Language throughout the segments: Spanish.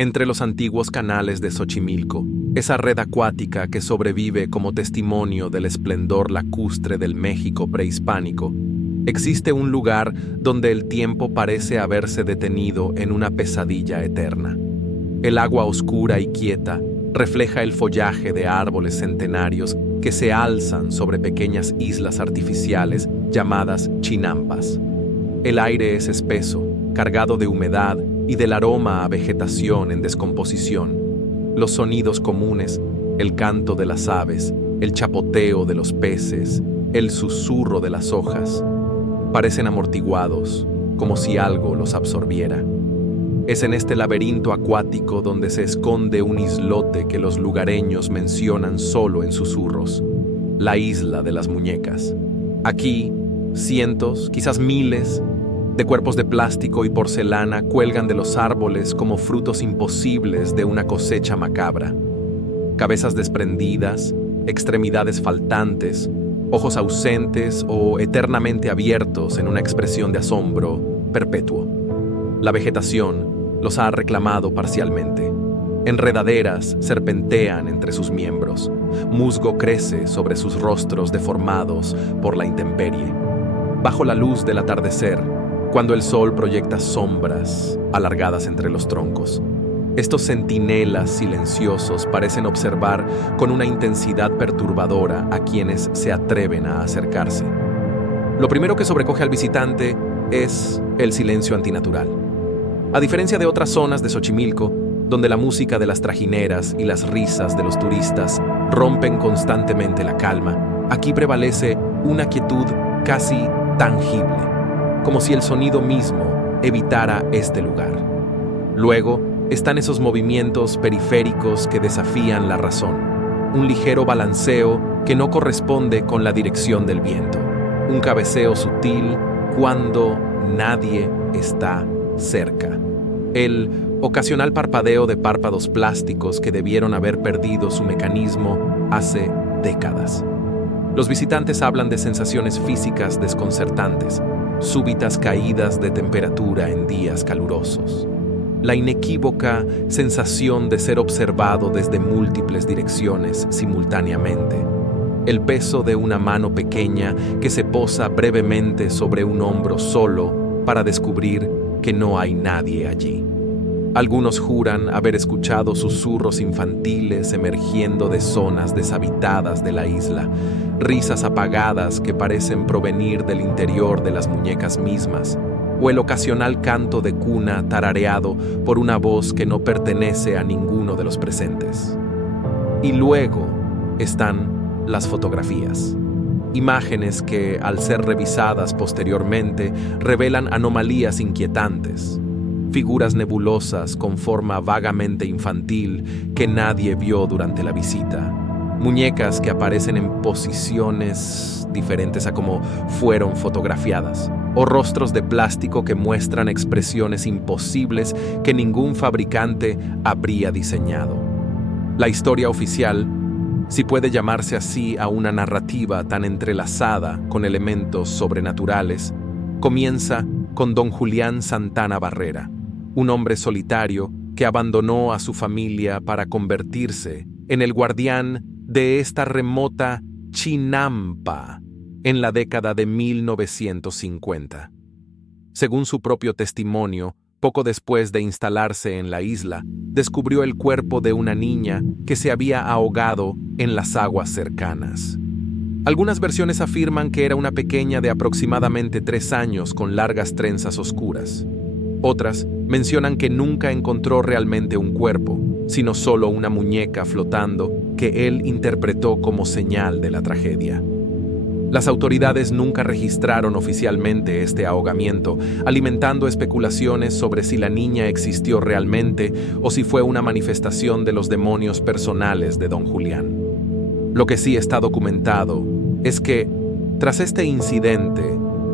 Entre los antiguos canales de Xochimilco, esa red acuática que sobrevive como testimonio del esplendor lacustre del México prehispánico, existe un lugar donde el tiempo parece haberse detenido en una pesadilla eterna. El agua oscura y quieta refleja el follaje de árboles centenarios que se alzan sobre pequeñas islas artificiales llamadas chinampas. El aire es espeso, cargado de humedad y del aroma a vegetación en descomposición. Los sonidos comunes, el canto de las aves, el chapoteo de los peces, el susurro de las hojas, parecen amortiguados, como si algo los absorbiera. Es en este laberinto acuático donde se esconde un islote que los lugareños mencionan solo en susurros, la isla de las muñecas. Aquí, cientos, quizás miles, de cuerpos de plástico y porcelana cuelgan de los árboles como frutos imposibles de una cosecha macabra. Cabezas desprendidas, extremidades faltantes, ojos ausentes o eternamente abiertos en una expresión de asombro perpetuo. La vegetación los ha reclamado parcialmente. Enredaderas serpentean entre sus miembros. Musgo crece sobre sus rostros deformados por la intemperie. Bajo la luz del atardecer, cuando el sol proyecta sombras alargadas entre los troncos, estos centinelas silenciosos parecen observar con una intensidad perturbadora a quienes se atreven a acercarse. Lo primero que sobrecoge al visitante es el silencio antinatural. A diferencia de otras zonas de Xochimilco, donde la música de las trajineras y las risas de los turistas rompen constantemente la calma, aquí prevalece una quietud casi tangible, como si el sonido mismo evitara este lugar. Luego están esos movimientos periféricos que desafían la razón, un ligero balanceo que no corresponde con la dirección del viento, un cabeceo sutil cuando nadie está cerca. El ocasional parpadeo de párpados plásticos que debieron haber perdido su mecanismo hace décadas. Los visitantes hablan de sensaciones físicas desconcertantes, súbitas caídas de temperatura en días calurosos, la inequívoca sensación de ser observado desde múltiples direcciones simultáneamente, el peso de una mano pequeña que se posa brevemente sobre un hombro solo para descubrir que no hay nadie allí. Algunos juran haber escuchado susurros infantiles emergiendo de zonas deshabitadas de la isla, risas apagadas que parecen provenir del interior de las muñecas mismas, o el ocasional canto de cuna tarareado por una voz que no pertenece a ninguno de los presentes. Y luego están las fotografías. Imágenes que, al ser revisadas posteriormente, revelan anomalías inquietantes. Figuras nebulosas con forma vagamente infantil que nadie vio durante la visita. Muñecas que aparecen en posiciones diferentes a como fueron fotografiadas. O rostros de plástico que muestran expresiones imposibles que ningún fabricante habría diseñado. La historia oficial, si puede llamarse así a una narrativa tan entrelazada con elementos sobrenaturales, comienza con don Julián Santana Barrera, un hombre solitario que abandonó a su familia para convertirse en el guardián de esta remota chinampa en la década de 1950. Según su propio testimonio, poco después de instalarse en la isla, descubrió el cuerpo de una niña que se había ahogado en las aguas cercanas. Algunas versiones afirman que era una pequeña de aproximadamente 3 años con largas trenzas oscuras. Otras mencionan que nunca encontró realmente un cuerpo, sino solo una muñeca flotando que él interpretó como señal de la tragedia. Las autoridades nunca registraron oficialmente este ahogamiento, alimentando especulaciones sobre si la niña existió realmente o si fue una manifestación de los demonios personales de don Julián. Lo que sí está documentado es que, tras este incidente,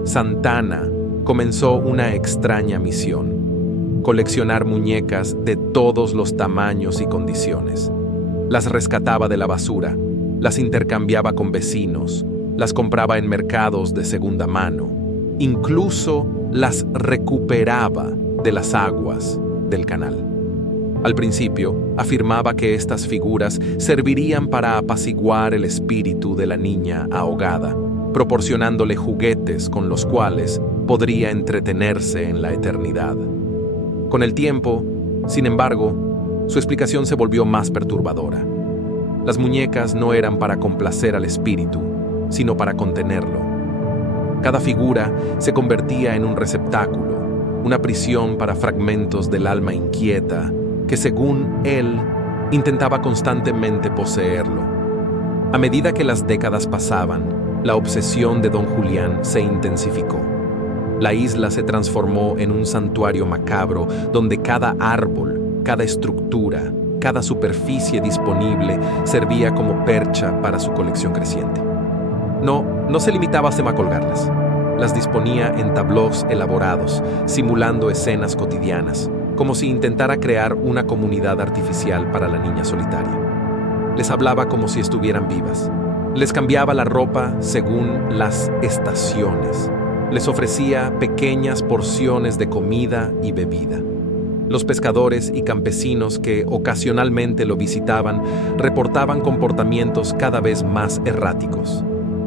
Santana comenzó una extraña misión: coleccionar muñecas de todos los tamaños y condiciones. Las rescataba de la basura, las intercambiaba con vecinos, las compraba en mercados de segunda mano, incluso las recuperaba de las aguas del canal. Al principio, afirmaba que estas figuras servirían para apaciguar el espíritu de la niña ahogada, proporcionándole juguetes con los cuales podría entretenerse en la eternidad. Con el tiempo, sin embargo, su explicación se volvió más perturbadora. Las muñecas no eran para complacer al espíritu, sino para contenerlo. Cada figura se convertía en un receptáculo, una prisión para fragmentos del alma inquieta que, según él, intentaba constantemente poseerlo. A medida que las décadas pasaban, la obsesión de don Julián se intensificó. La isla se transformó en un santuario macabro donde cada árbol, cada estructura, cada superficie disponible servía como percha para su colección creciente. No se limitaba a semacolgarlas. Las disponía en tableaux elaborados, simulando escenas cotidianas, como si intentara crear una comunidad artificial para la niña solitaria. Les hablaba como si estuvieran vivas. Les cambiaba la ropa según las estaciones. Les ofrecía pequeñas porciones de comida y bebida. Los pescadores y campesinos que ocasionalmente lo visitaban reportaban comportamientos cada vez más erráticos.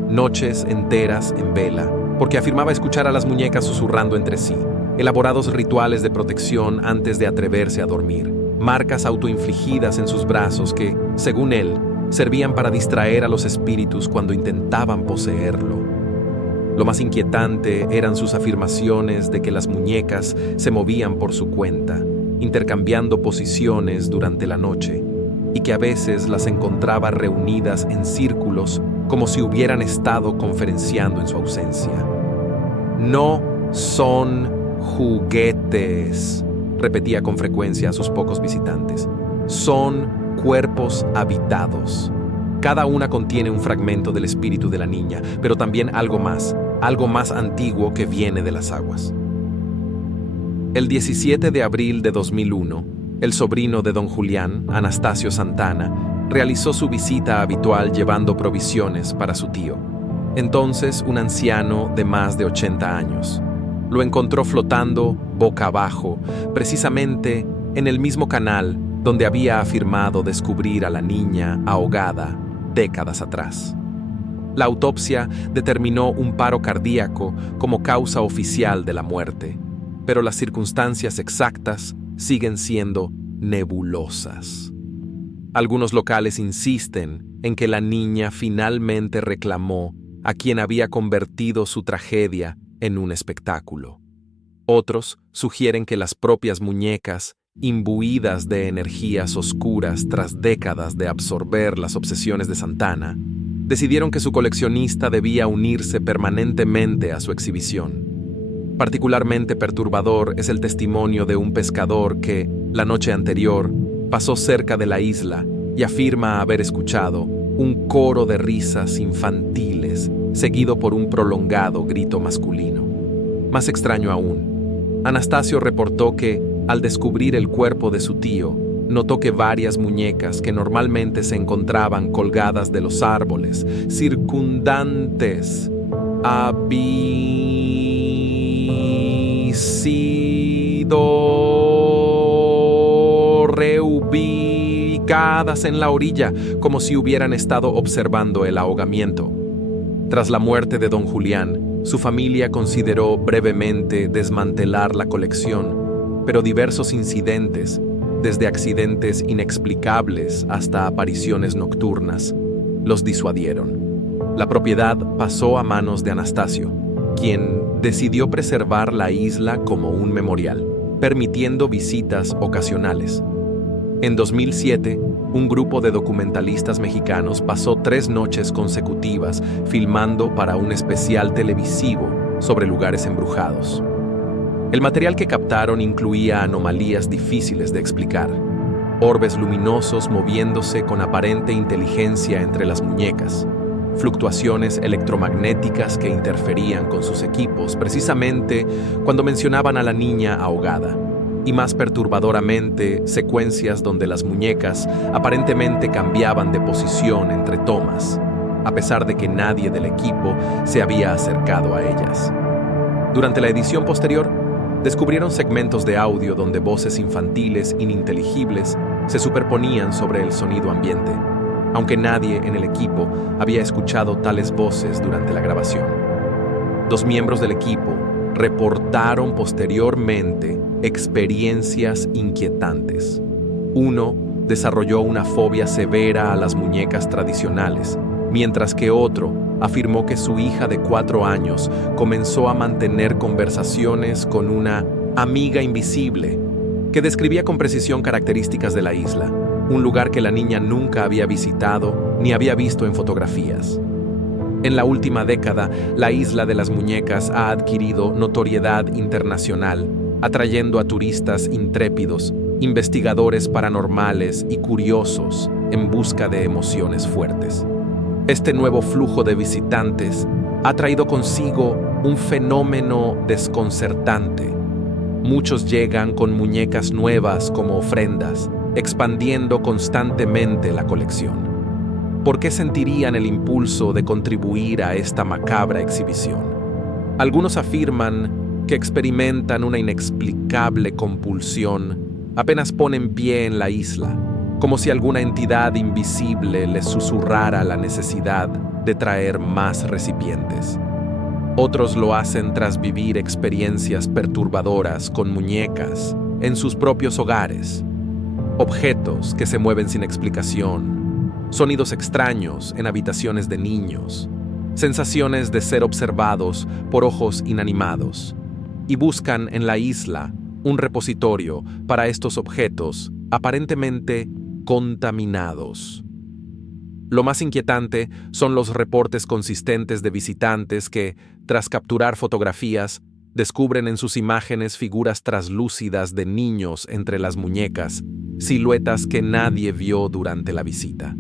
Noches enteras en vela, porque afirmaba escuchar a las muñecas susurrando entre sí, elaborados rituales de protección antes de atreverse a dormir, marcas autoinfligidas en sus brazos que, según él, servían para distraer a los espíritus cuando intentaban poseerlo. Lo más inquietante eran sus afirmaciones de que las muñecas se movían por su cuenta, intercambiando posiciones durante la noche, y que a veces las encontraba reunidas en círculos como si hubieran estado conferenciando en su ausencia. No son juguetes, repetía con frecuencia a sus pocos visitantes. Son cuerpos habitados. Cada una contiene un fragmento del espíritu de la niña, pero también algo más antiguo que viene de las aguas. El 17 de abril de 2001, el sobrino de don Julián, Anastasio Santana, realizó su visita habitual llevando provisiones para su tío, entonces un anciano de más de 80 años. Lo encontró flotando boca abajo, precisamente en el mismo canal donde había afirmado descubrir a la niña ahogada décadas atrás. La autopsia determinó un paro cardíaco como causa oficial de la muerte, pero las circunstancias exactas siguen siendo nebulosas. Algunos locales insisten en que la niña finalmente reclamó a quien había convertido su tragedia en un espectáculo. Otros sugieren que las propias muñecas, imbuidas de energías oscuras tras décadas de absorber las obsesiones de Santana, decidieron que su coleccionista debía unirse permanentemente a su exhibición. Particularmente perturbador es el testimonio de un pescador que, la noche anterior, pasó cerca de la isla y afirma haber escuchado un coro de risas infantiles seguido por un prolongado grito masculino. Más extraño aún, Anastasio reportó que, al descubrir el cuerpo de su tío, notó que varias muñecas que normalmente se encontraban colgadas de los árboles circundantes habían sido reubicadas en la orilla, como si hubieran estado observando el ahogamiento. Tras la muerte de don Julián, su familia consideró brevemente desmantelar la colección, pero diversos incidentes, desde accidentes inexplicables hasta apariciones nocturnas, los disuadieron. La propiedad pasó a manos de Anastasio, quien decidió preservar la isla como un memorial, permitiendo visitas ocasionales. En 2007, un grupo de documentalistas mexicanos pasó 3 noches consecutivas filmando para un especial televisivo sobre lugares embrujados. El material que captaron incluía anomalías difíciles de explicar, orbes luminosos moviéndose con aparente inteligencia entre las muñecas, fluctuaciones electromagnéticas que interferían con sus equipos precisamente cuando mencionaban a la niña ahogada, y más perturbadoramente, secuencias donde las muñecas aparentemente cambiaban de posición entre tomas, a pesar de que nadie del equipo se había acercado a ellas. Durante la edición posterior, Descubrieron segmentos de audio donde voces infantiles ininteligibles se superponían sobre el sonido ambiente, aunque nadie en el equipo había escuchado tales voces durante la grabación. 2 miembros del equipo reportaron posteriormente experiencias inquietantes. Uno desarrolló una fobia severa a las muñecas tradicionales, mientras que otro afirmó que su hija de 4 años comenzó a mantener conversaciones con una amiga invisible que describía con precisión características de la isla, un lugar que la niña nunca había visitado ni había visto en fotografías. En la última década, la Isla de las Muñecas ha adquirido notoriedad internacional, atrayendo a turistas intrépidos, investigadores paranormales y curiosos en busca de emociones fuertes. Este nuevo flujo de visitantes ha traído consigo un fenómeno desconcertante. Muchos llegan con muñecas nuevas como ofrendas, expandiendo constantemente la colección. ¿Por qué sentirían el impulso de contribuir a esta macabra exhibición? Algunos afirman que experimentan una inexplicable compulsión apenas ponen pie en la isla, como si alguna entidad invisible les susurrara la necesidad de traer más recipientes. Otros lo hacen tras vivir experiencias perturbadoras con muñecas en sus propios hogares, objetos que se mueven sin explicación, sonidos extraños en habitaciones de niños, sensaciones de ser observados por ojos inanimados, y buscan en la isla un repositorio para estos objetos aparentemente contaminados. Lo más inquietante son los reportes consistentes de visitantes que, tras capturar fotografías, descubren en sus imágenes figuras traslúcidas de niños entre las muñecas, siluetas que nadie vio durante la visita.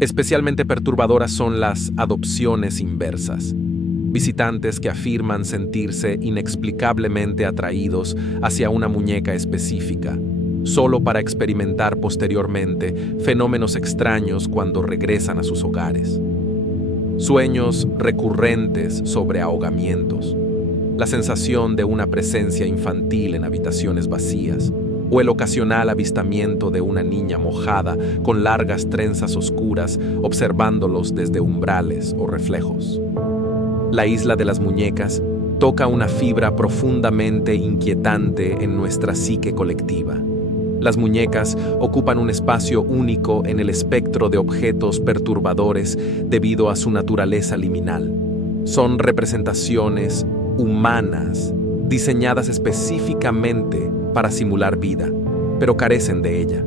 Especialmente perturbadoras son las adopciones inversas. Visitantes que afirman sentirse inexplicablemente atraídos hacia una muñeca específica, solo para experimentar posteriormente fenómenos extraños cuando regresan a sus hogares. Sueños recurrentes sobre ahogamientos, la sensación de una presencia infantil en habitaciones vacías, o el ocasional avistamiento de una niña mojada con largas trenzas oscuras observándolos desde umbrales o reflejos. La Isla de las Muñecas toca una fibra profundamente inquietante en nuestra psique colectiva. Las muñecas ocupan un espacio único en el espectro de objetos perturbadores debido a su naturaleza liminal. Son representaciones humanas diseñadas específicamente para simular vida, pero carecen de ella.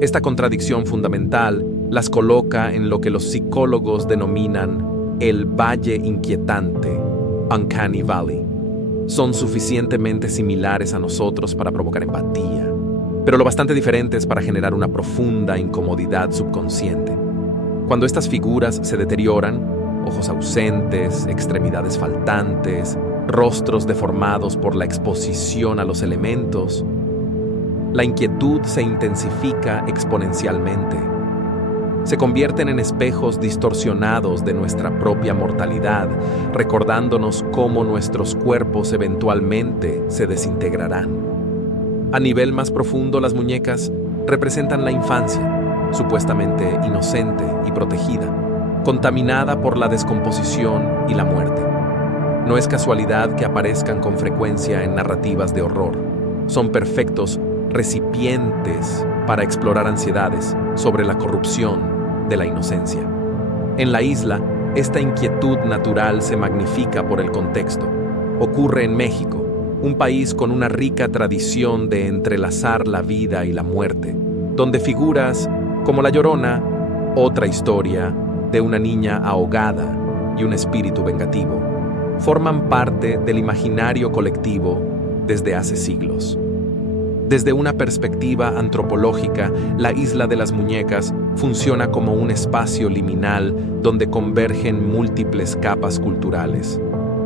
Esta contradicción fundamental las coloca en lo que los psicólogos denominan el valle inquietante, Uncanny Valley. Son suficientemente similares a nosotros para provocar empatía, pero lo bastante diferentes para generar una profunda incomodidad subconsciente. Cuando estas figuras se deterioran, ojos ausentes, extremidades faltantes, rostros deformados por la exposición a los elementos, la inquietud se intensifica exponencialmente. Se convierten en espejos distorsionados de nuestra propia mortalidad, recordándonos cómo nuestros cuerpos eventualmente se desintegrarán. A nivel más profundo, las muñecas representan la infancia, supuestamente inocente y protegida, contaminada por la descomposición y la muerte. No es casualidad que aparezcan con frecuencia en narrativas de horror. Son perfectos recipientes para explorar ansiedades sobre la corrupción de la inocencia. En la isla, esta inquietud natural se magnifica por el contexto. Ocurre en México, un país con una rica tradición de entrelazar la vida y la muerte, donde figuras como La Llorona, otra historia de una niña ahogada y un espíritu vengativo, forman parte del imaginario colectivo desde hace siglos. Desde una perspectiva antropológica, la Isla de las Muñecas funciona como un espacio liminal donde convergen múltiples capas culturales.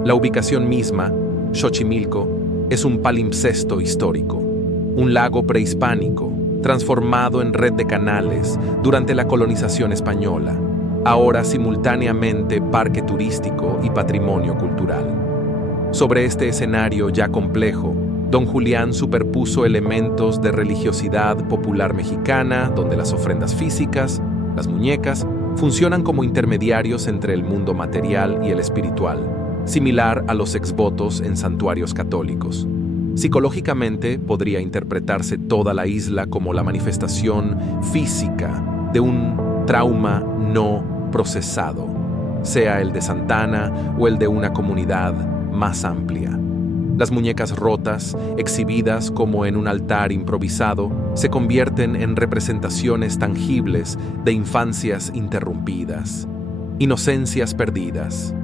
La ubicación misma, Xochimilco, es un palimpsesto histórico, un lago prehispánico transformado en red de canales durante la colonización española, ahora simultáneamente parque turístico y patrimonio cultural. Sobre este escenario ya complejo, don Julián superpuso elementos de religiosidad popular mexicana, donde las ofrendas físicas, las muñecas, funcionan como intermediarios entre el mundo material y el espiritual, similar a los exvotos en santuarios católicos. Psicológicamente, podría interpretarse toda la isla como la manifestación física de un trauma no procesado, sea el de Santana o el de una comunidad más amplia. Las muñecas rotas, exhibidas como en un altar improvisado, se convierten en representaciones tangibles de infancias interrumpidas, inocencias perdidas,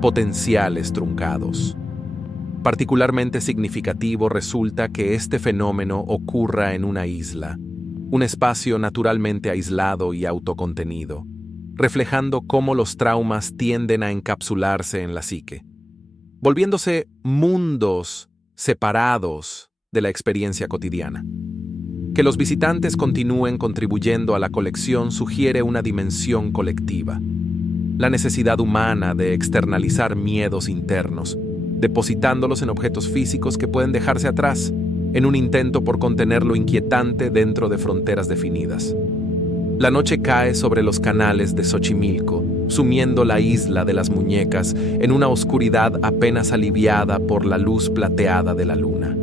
potenciales truncados. Particularmente significativo resulta que este fenómeno ocurra en una isla, un espacio naturalmente aislado y autocontenido, reflejando cómo los traumas tienden a encapsularse en la psique, volviéndose mundos separados de la experiencia cotidiana. Que los visitantes continúen contribuyendo a la colección sugiere una dimensión colectiva, la necesidad humana de externalizar miedos internos, depositándolos en objetos físicos que pueden dejarse atrás, en un intento por contener lo inquietante dentro de fronteras definidas. La noche cae sobre los canales de Xochimilco, sumiendo la isla de las muñecas en una oscuridad apenas aliviada por la luz plateada de la luna.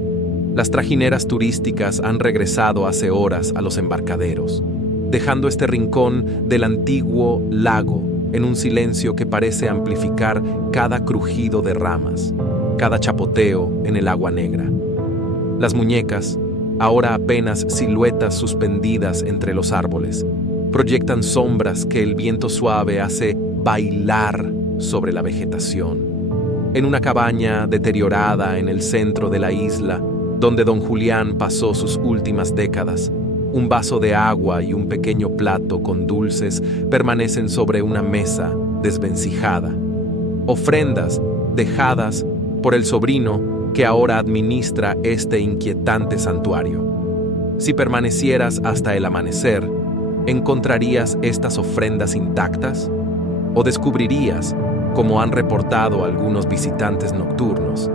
Las trajineras turísticas han regresado hace horas a los embarcaderos, dejando este rincón del antiguo lago en un silencio que parece amplificar cada crujido de ramas, cada chapoteo en el agua negra. Las muñecas, ahora apenas siluetas suspendidas entre los árboles, proyectan sombras que el viento suave hace bailar sobre la vegetación. En una cabaña deteriorada en el centro de la isla, donde don Julián pasó sus últimas décadas, un vaso de agua y un pequeño plato con dulces permanecen sobre una mesa desvencijada. Ofrendas dejadas por el sobrino que ahora administra este inquietante santuario. Si permanecieras hasta el amanecer, ¿encontrarías estas ofrendas intactas? ¿O descubrirías, como han reportado algunos visitantes nocturnos,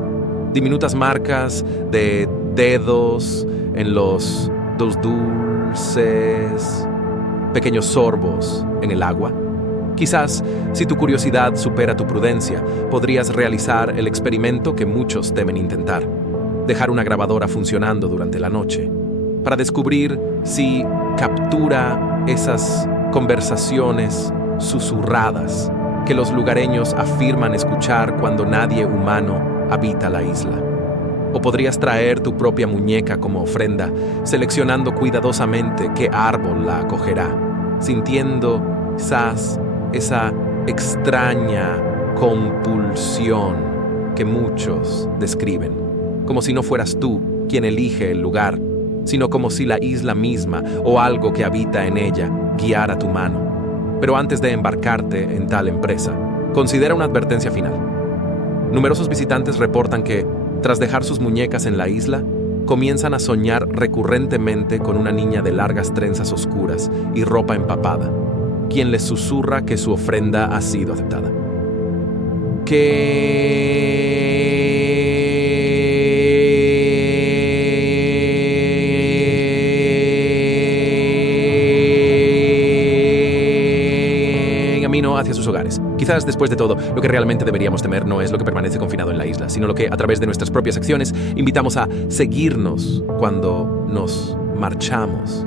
diminutas marcas de dedos en los dulces, pequeños sorbos en el agua? Quizás, si tu curiosidad supera tu prudencia, podrías realizar el experimento que muchos temen intentar: dejar una grabadora funcionando durante la noche, para descubrir si captura esas conversaciones susurradas que los lugareños afirman escuchar cuando nadie humano habita la isla. O podrías traer tu propia muñeca como ofrenda, seleccionando cuidadosamente qué árbol la acogerá, sintiendo quizás esa extraña compulsión que muchos describen, como si no fueras tú quien elige el lugar, sino como si la isla misma o algo que habita en ella guiara tu mano. Pero antes de embarcarte en tal empresa, considera una advertencia final. Numerosos visitantes reportan que, tras dejar sus muñecas en la isla, comienzan a soñar recurrentemente con una niña de largas trenzas oscuras y ropa empapada, quien les susurra que su ofrenda ha sido aceptada. Camino hacia sus hogares. Quizás, después de todo, lo que realmente deberíamos temer no es lo que permanece confinado en la isla, sino lo que, a través de nuestras propias acciones, invitamos a seguirnos cuando nos marchamos.